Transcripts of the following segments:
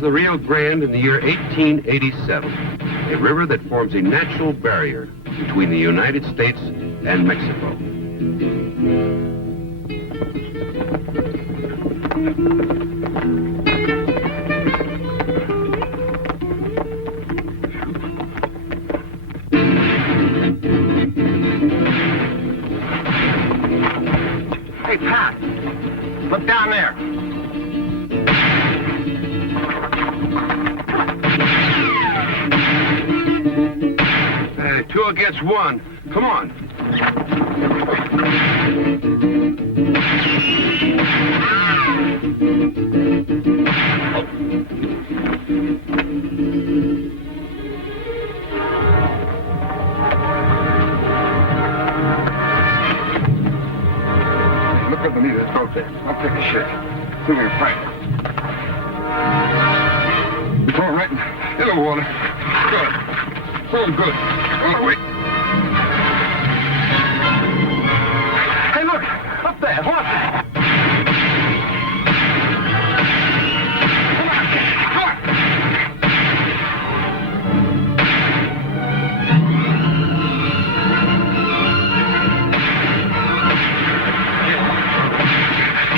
crosses the Rio Grande in the year 1887, a river that forms a natural barrier between the United States and Mexico. Hey, Pat, look down there. Hey, 2 against 1. Come on. Look up and let's go there. I'll take a shit. See me a fight. It's all right in the water. Good. So good. Oh, wait. Hey, look! Up there! Watch it! Come on! Come on!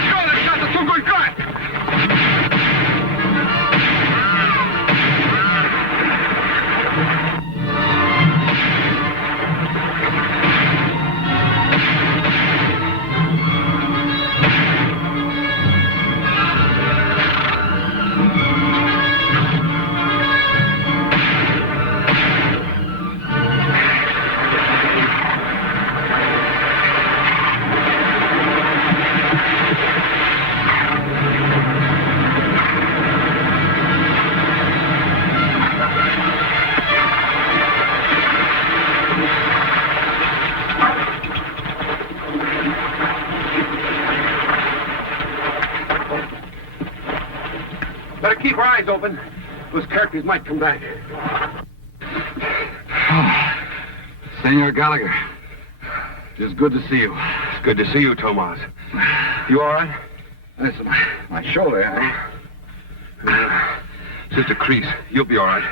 Go! They shot the 2 good guys! Better keep our eyes open. Those characters might come back. Oh, Senor Gallagher, it's good to see you. It's good to see you, Tomas. You all right? Listen, my shoulder, Sister Crease, you'll be all right.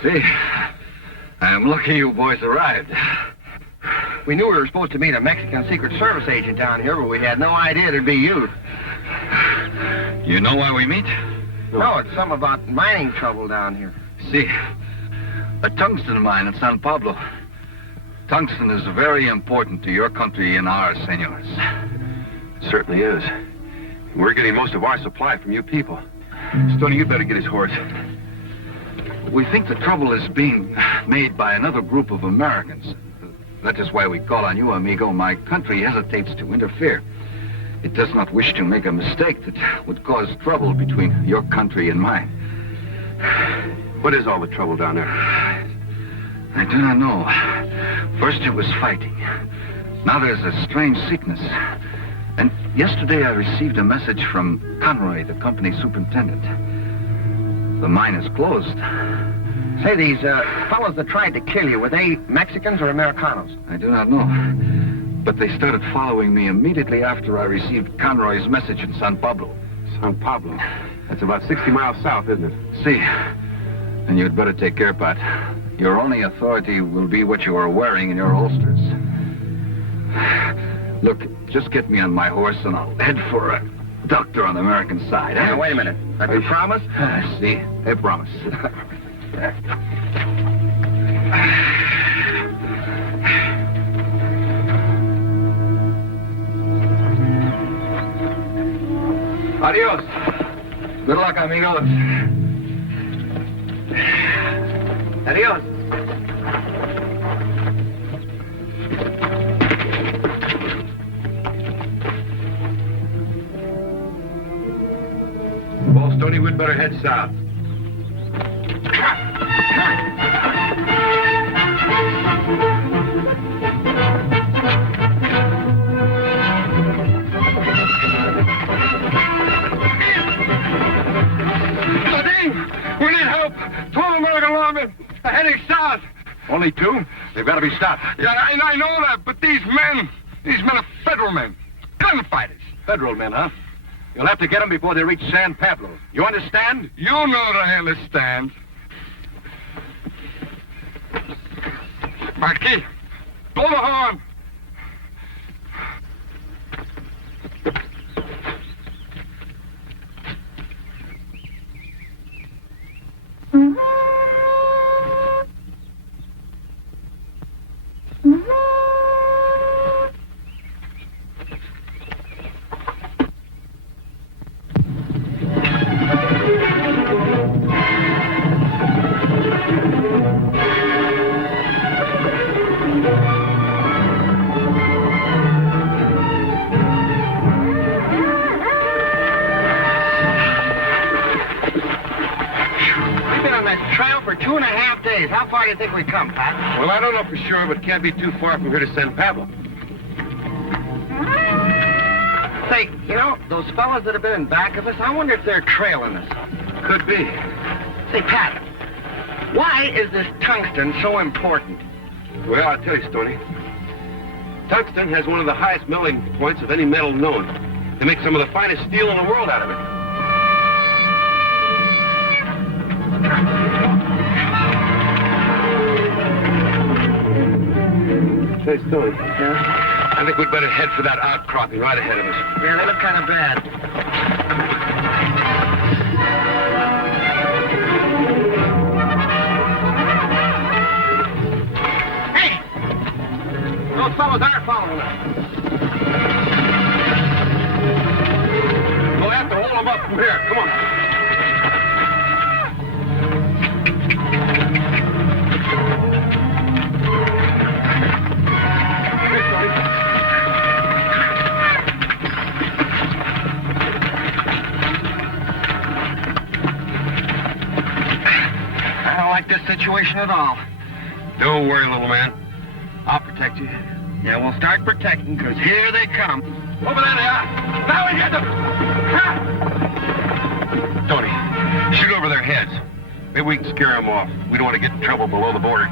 See, I'm lucky you boys arrived. We knew we were supposed to meet a Mexican Secret Service agent down here, but we had no idea it'd be you. You know why we meet? No, it's something about mining trouble down here. See, a tungsten mine in San Pablo. Tungsten is very important to your country and ours, senors. It certainly is. We're getting most of our supply from you people. Stoney, you'd better get his horse. We think the trouble is being made by another group of Americans. That is why we call on you, amigo. My country hesitates to interfere. It does not wish to make a mistake that would cause trouble between your country and mine. What is all the trouble down there? I do not know. First it was fighting. Now there's a strange sickness. And yesterday I received a message from Conroy, the company superintendent. The mine is closed. Say, these fellows that tried to kill you, were they Mexicans or Americanos? I do not know. But they started following me immediately after I received Conroy's message in San Pablo. San Pablo? That's about 60 miles south, isn't it? See, and you'd better take care, Pat. Your only authority will be what you are wearing in your holsters. Look, just get me on my horse and I'll head for a doctor on the American side. Now, wait a minute. Have you promised? See, I promise. Adios. Good luck, amigos. Adios. Well, Stoney, we'd better head south. We need help. 12 American lawmen are heading south. Only 2? They've got to be stopped. Yeah, I know that, but these men are federal men. Gunfighters. Federal men, huh? You'll have to get them before they reach San Pablo. You understand? You know that I understand. Marquis, blow the horn. For 2.5 days. How far do you think we come, Pat? Well, I don't know for sure, but it can't be too far from here to San Pablo. Say, you know, those fellas that have been in back of us, I wonder if they're trailing us. Could be. Say, Pat, why is this tungsten so important? Well, I'll tell you, Stoney. Tungsten has one of the highest melting points of any metal known. They make some of the finest steel in the world out of it. Hey, Stoney. Yeah? I think we'd better head for that outcropping right ahead of us. Yeah, they look kind of bad. Hey! Those fellows are following us. We'll have to hold them up from here. Come on. This situation at all. Don't worry, little man. I'll protect you. Yeah, we'll start protecting, because here they come. Over there they are. Now we get them. Tony, shoot over their heads. Maybe we can scare them off. We don't want to get in trouble below the border.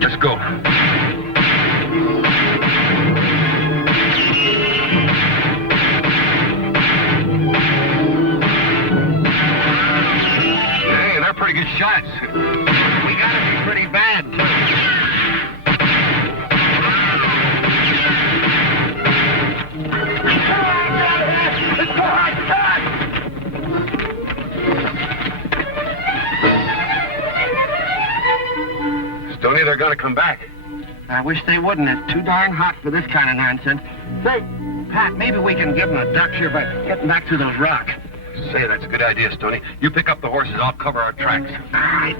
Just go. Pretty good shots. We gotta be pretty bad, too. Let's go, Stoney, they're gonna come back. I wish they wouldn't. It's too darn hot for this kind of nonsense. Say, Pat, maybe we can give them a duck here by getting back through those rocks. Say, that's a good idea, Stoney. You pick up the horses, I'll cover our tracks. All right.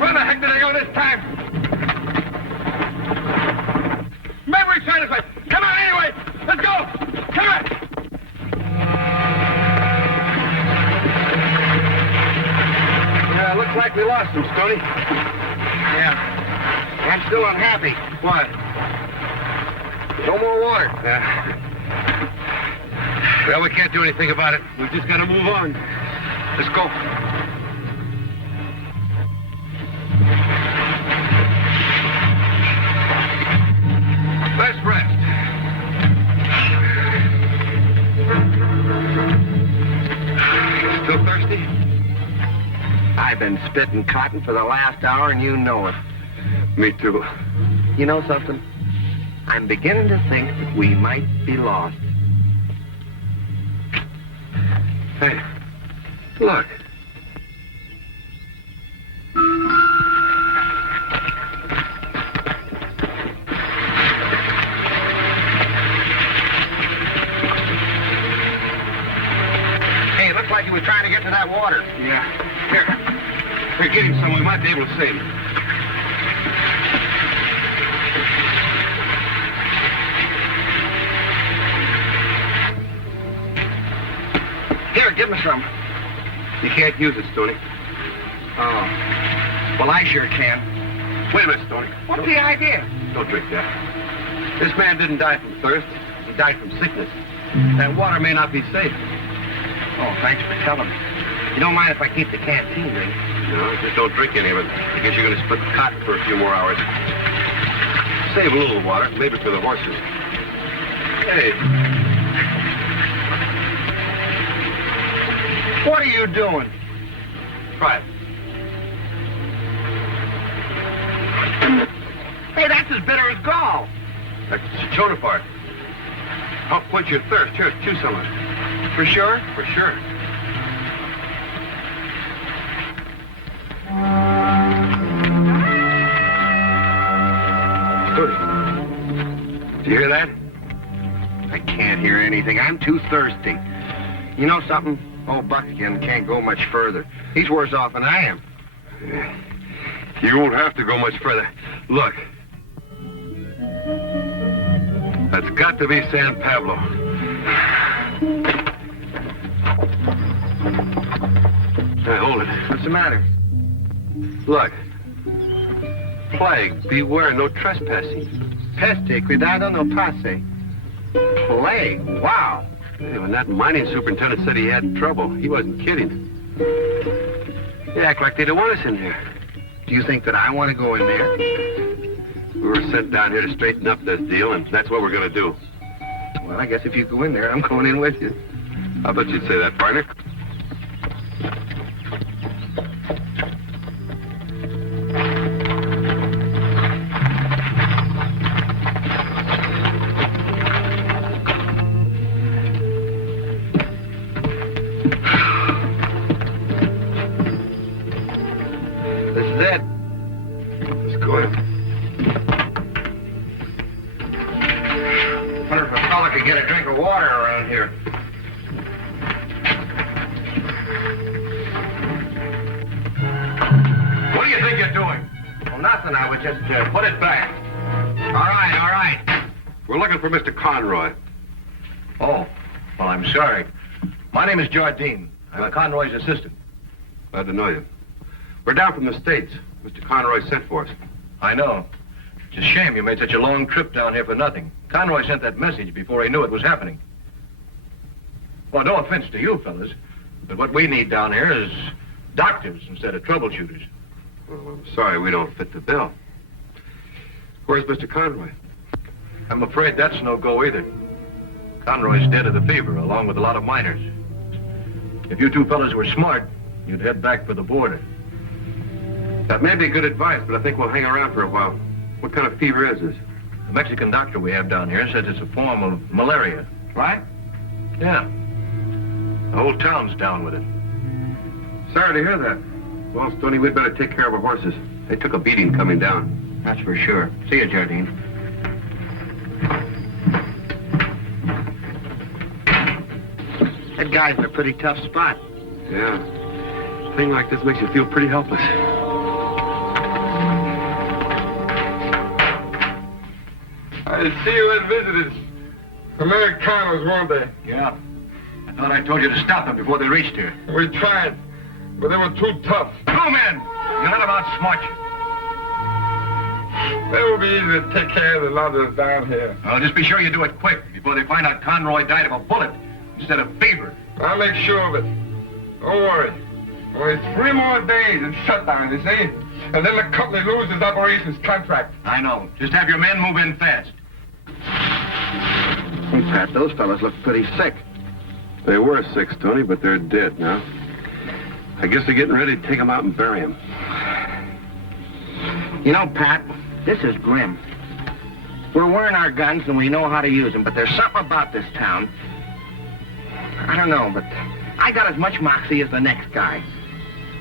Where the heck did I go this time? Maybe we try this way. Come on, anyway. Let's go. Come on. Looks like we lost them, Stoney. Yeah. I'm still unhappy. What? No more water. Well, we can't do anything about it. We've just got to move on. Let's go. Let's rest. Still thirsty? I've been spitting cotton for the last hour, and you know it. Me too. You know something? I'm beginning to think that we might be lost. Hey, look. Hey, it looks like he was trying to get to that water. Yeah. Here, get him some. We might be able to save him. Here, give me some. You can't use it, Stoney. Oh. Well, I sure can. Wait a minute, Stoney. What's the idea? Don't drink that. This man didn't die from thirst. He died from sickness. That water may not be safe. Oh, thanks for telling me. You don't mind if I keep the canteen, do you? No, just don't drink any of it. I guess you're going to split the cotton for a few more hours. Save a little water, maybe for the horses. Hey. What are you doing? Try it. Hey, that's as bitter as gall. That's Chichona part. Help quench your thirst. Here, chew some of it. For sure? For sure. Did you hear that? I can't hear anything. I'm too thirsty. You know something? Old Buckskin can't go much further. He's worse off than I am. You won't have to go much further. Look. That's got to be San Pablo. Now, hold it. What's the matter? Look. Plague, beware, no trespassing. Peste, cuidado, no pase. Plague, wow. Hey, when that mining superintendent said he had trouble, he wasn't kidding. They act like they don't want us in here. Do you think that I want to go in there? We were sent down here to straighten up this deal, and that's what we're going to do. Well, I guess if you go in there, I'm going in with you. I bet you'd say that, partner. This is it. Let's go in. Wonder if a fella could get a drink of water around here. What do you think you're doing? Well, nothing. I was just put it back. All right. We're looking for Mr. Conroy. Oh, well, I'm sorry. My name is Jardine. I'm Conroy's assistant. Glad to know you. We're down from the States. Mr. Conroy sent for us. I know. It's a shame you made such a long trip down here for nothing. Conroy sent that message before he knew it was happening. Well, no offense to you fellas, but what we need down here is doctors instead of troubleshooters. Well, I'm sorry we don't fit the bill. Where's Mr. Conroy? I'm afraid that's no go either. Conroy's dead of the fever, along with a lot of miners. If you two fellas were smart, you'd head back for the border. That may be good advice, but I think we'll hang around for a while. What kind of fever is this? The Mexican doctor we have down here says it's a form of malaria. Right? Yeah. The whole town's down with it. Sorry to hear that. Well, Stoney, we'd better take care of our horses. They took a beating coming down. That's for sure. See you, Jardine. That guy's in a pretty tough spot. Yeah. A thing like this makes you feel pretty helpless. I see you as visitors. Americanos, weren't they? Yeah. I thought I told you to stop them before they reached here. We tried, but they were too tough. Go, men! You'll let them outsmart you. They will be easy to take care of the others down here. Well, just be sure you do it quick before they find out Conroy died of a bullet instead of fever. I'll make sure of it. Don't worry. Only 3 more days in shutdown, you see? And then the company loses operations contract. I know. Just have your men move in fast. Hey, Pat, those fellas look pretty sick. They were sick, Stoney, but they're dead now. I guess they're getting ready to take them out and bury them. You know, Pat, this is grim. We're wearing our guns and we know how to use them, but there's something about this town. I don't know, but I got as much moxie as the next guy.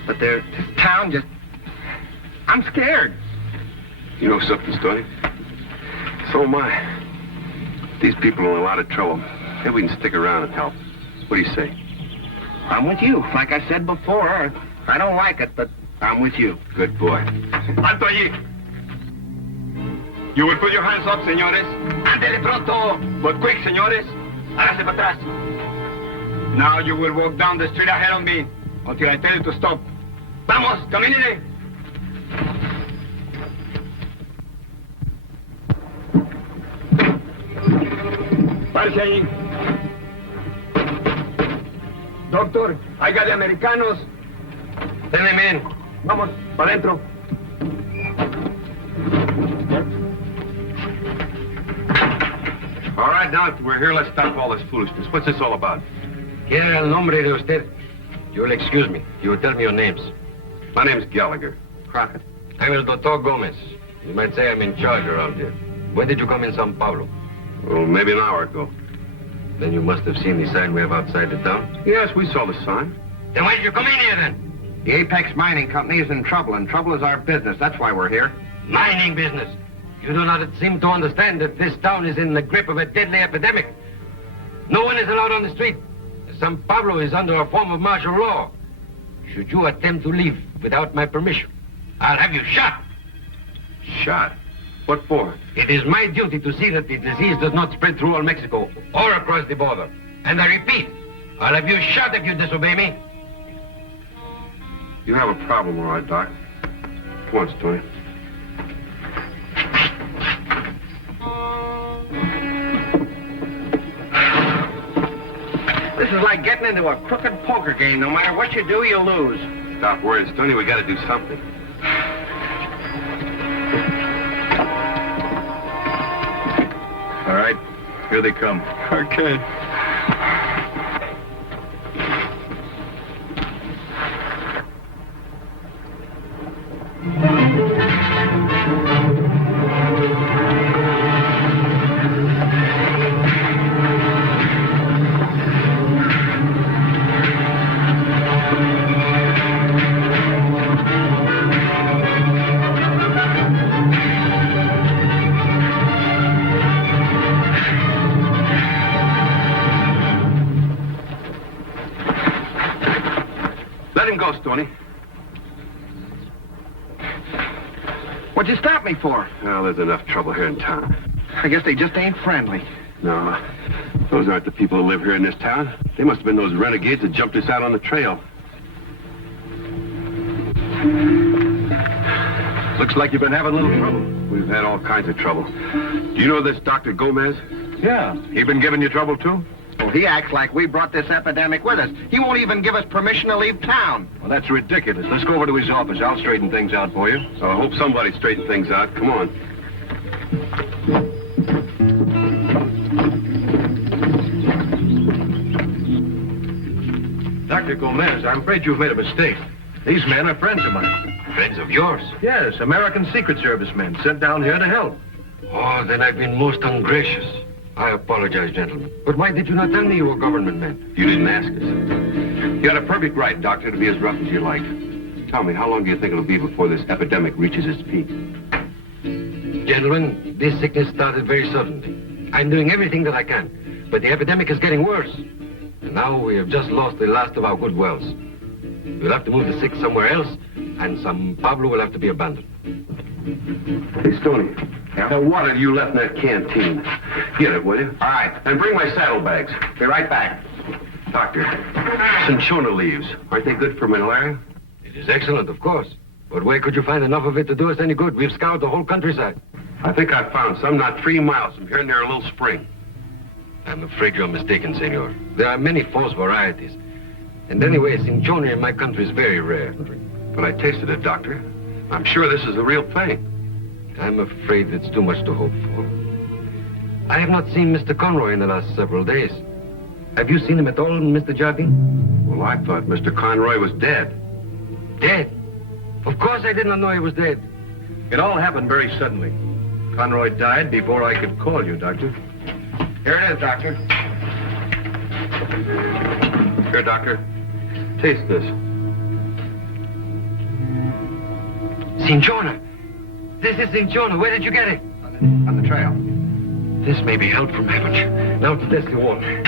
But this town just... I'm scared. You know something, Stoney? So am I. These people are in a lot of trouble. Maybe we can stick around and help. What do you say? I'm with you. Like I said before, I don't like it, but I'm with you. Good boy. Alto allí. You will put your hands up, señores. Ándele pronto. But quick, señores. Hágase para atrás. Now you will walk down the street ahead of me until I tell you to stop. Vamos, camínele. Párese ahí. Doctor, I got the Americanos. Send them in. Vamos, para adentro. All right, now that we're here, let's stop all this foolishness. What's this all about? ¿Quién era el nombre de usted? You will excuse me. You will tell me your names. My name's Gallagher. Crockett. I'm el Dr. Gomez. You might say I'm in charge around here. When did you come in San Pablo? Well, maybe an hour ago. Then you must have seen the sign we have outside the town. Yes, we saw the sign. Then why did you come in here then? The Apex Mining Company is in trouble, and trouble is our business. That's why we're here. Mining business. You do not seem to understand that this town is in the grip of a deadly epidemic. No one is allowed on the street. San Pablo is under a form of martial law. Should you attempt to leave without my permission, I'll have you shot. Shot? What for? It is my duty to see that the disease does not spread through all Mexico or across the border. And I repeat, I'll have you shot if you disobey me. You have a problem, all right, Doc. Come on, Stoney. This is like getting into a crooked poker game. No matter what you do, you lose. Stop worrying, Stoney. We got to do something. All right, here they come. Okay. Let him go, Stoney. What'd you stop me for? Well, there's enough trouble here in town. I guess they just ain't friendly. No, those aren't the people who live here in this town. They must have been those renegades that jumped us out on the trail. Looks like you've been having a little trouble. We've had all kinds of trouble. Do you know this Dr. Gomez? Yeah. He been giving you trouble, too? Well, he acts like we brought this epidemic with us. He won't even give us permission to leave town. Well, that's ridiculous. Let's go over to his office. I'll straighten things out for you. So I hope somebody straightened things out. Come on. Dr. Gomez, I'm afraid you've made a mistake. These men are friends of mine. Friends of yours? Yes, American Secret Service men sent down here to help. Oh, then I've been most ungracious. I apologize, gentlemen. But why did you not tell me you were government men? You didn't ask us. You had a perfect right, Doctor, to be as rough as you like. Tell me, how long do you think it'll be before this epidemic reaches its peak? Gentlemen, this sickness started very suddenly. I'm doing everything that I can, but the epidemic is getting worse. And now we have just lost the last of our good wells. We'll have to move the sick somewhere else, and San Pablo will have to be abandoned. Hey, Stoney. Yeah? That water you left in that canteen. Get it, will you? All right. And bring my saddlebags. Be right back. Doctor, cinchona leaves. Aren't they good for malaria? It is excellent, of course. But where could you find enough of it to do us any good? We've scoured the whole countryside. I think I found some not 3 miles from here near a little spring. I'm afraid you're mistaken, senor. There are many false varieties. And anyway, cinchona in my country is very rare. But I tasted it, Doctor. I'm sure this is the real thing. I'm afraid it's too much to hope for. I have not seen Mr. Conroy in the last several days. Have you seen him at all, Mr. Jardine? Well, I thought Mr. Conroy was dead. Dead? Of course I did not know he was dead. It all happened very suddenly. Conroy died before I could call you, Doctor. Here it is, Doctor. Here, Doctor. Taste this. Cinchona. This is cinchona. Where did you get it? On the trail. This may be help from heaven. Now to test the water.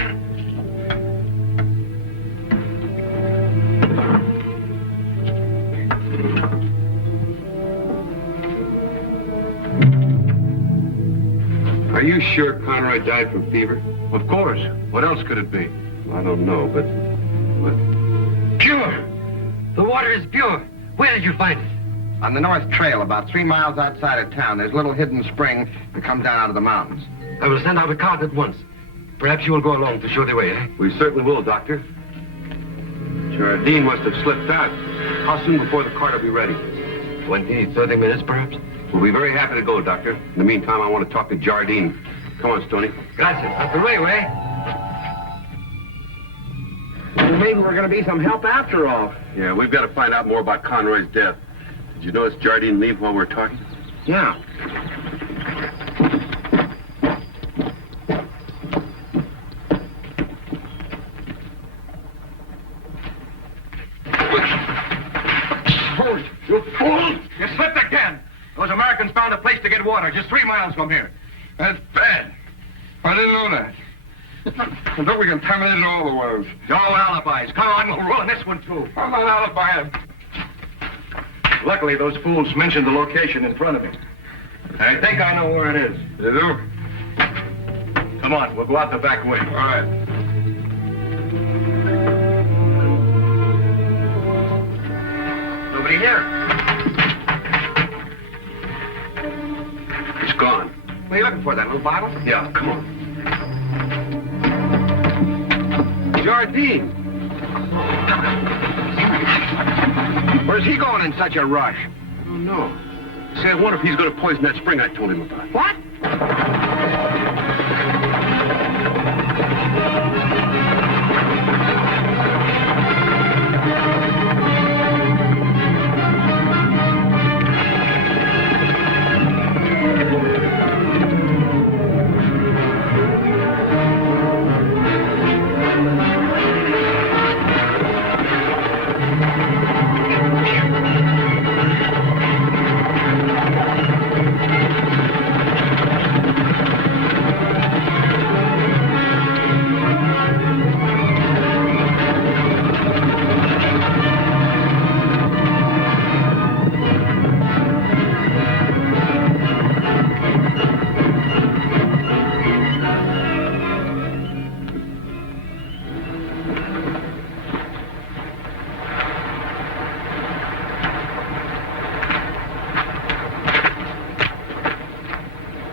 Are you sure Conroy died from fever? Of course. What else could it be? I don't know, but... Pure. The water is pure. Where did you find it? On the north trail, about 3 miles outside of town, there's a little hidden spring that comes down out of the mountains. I will send out a cart at once. Perhaps you will go along to show the way, eh? We certainly will, Doctor. Jardine must have slipped out. How soon before the cart will be ready? 20, 30 minutes, perhaps? We'll be very happy to go, Doctor. In the meantime, I want to talk to Jardine. Come on, Stoney. Gracias. Hasta luego, eh? Well, maybe we're going to be some help after all. Yeah, we've got to find out more about Conroy's death. Did you notice Jardine leave while we were talking? Yeah. You fool! You slipped again! Those Americans found a place to get water just 3 miles from here. That's bad. I didn't know that. I thought we contaminated all the wells. No alibis. Come on, we'll ruin this one, too. I'm not alibiying. Luckily, those fools mentioned the location in front of me. I think I know where it is. You do? Come on, we'll go out the back way. All right. Nobody here. It's gone. What are you looking for, that little bottle? Yeah, come on. Jardine! Where's he going in such a rush? I don't know. Say, I wonder if he's going to poison that spring I told him about. What?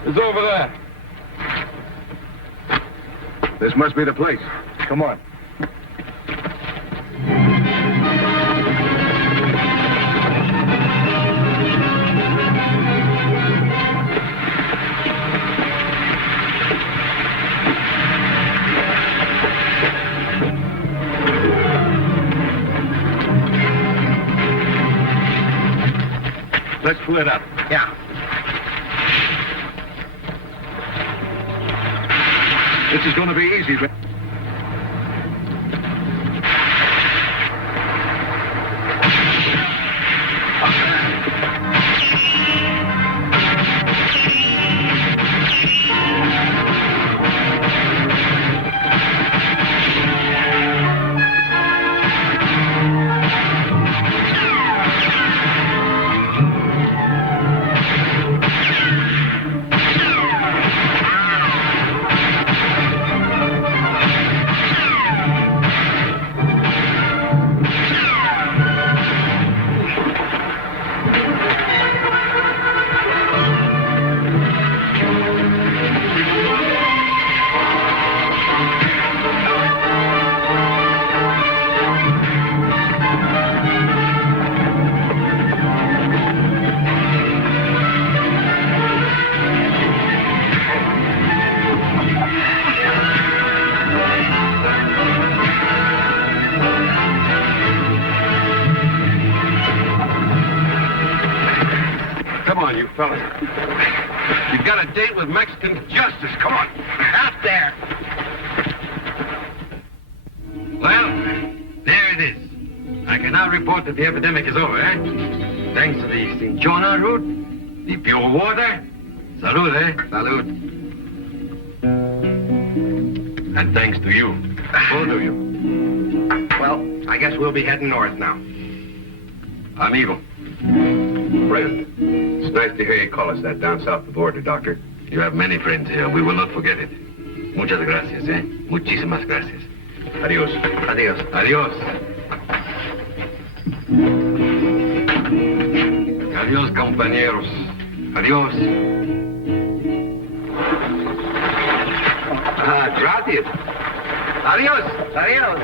It's over there. This must be the place. Come on. Let's split up. Yeah. This is going to be easy, but... Come on, you fellas. You've got a date with Mexican justice. Come on. Out there. Well, there it is. I can now report that the epidemic is over, eh? Thanks to the Cinchona route, the pure water. Salud, eh? Salud. And thanks to you. Both of you. Well, I guess we'll be heading north now. Amigo. Friend. It's nice to hear you call us that down south of the border, Doctor. You have many friends here. We will not forget it. Muchas gracias, eh? Muchísimas gracias. Adios. Adios. Adios. Adios, compañeros. Adios. Gracias. Adios. Adios.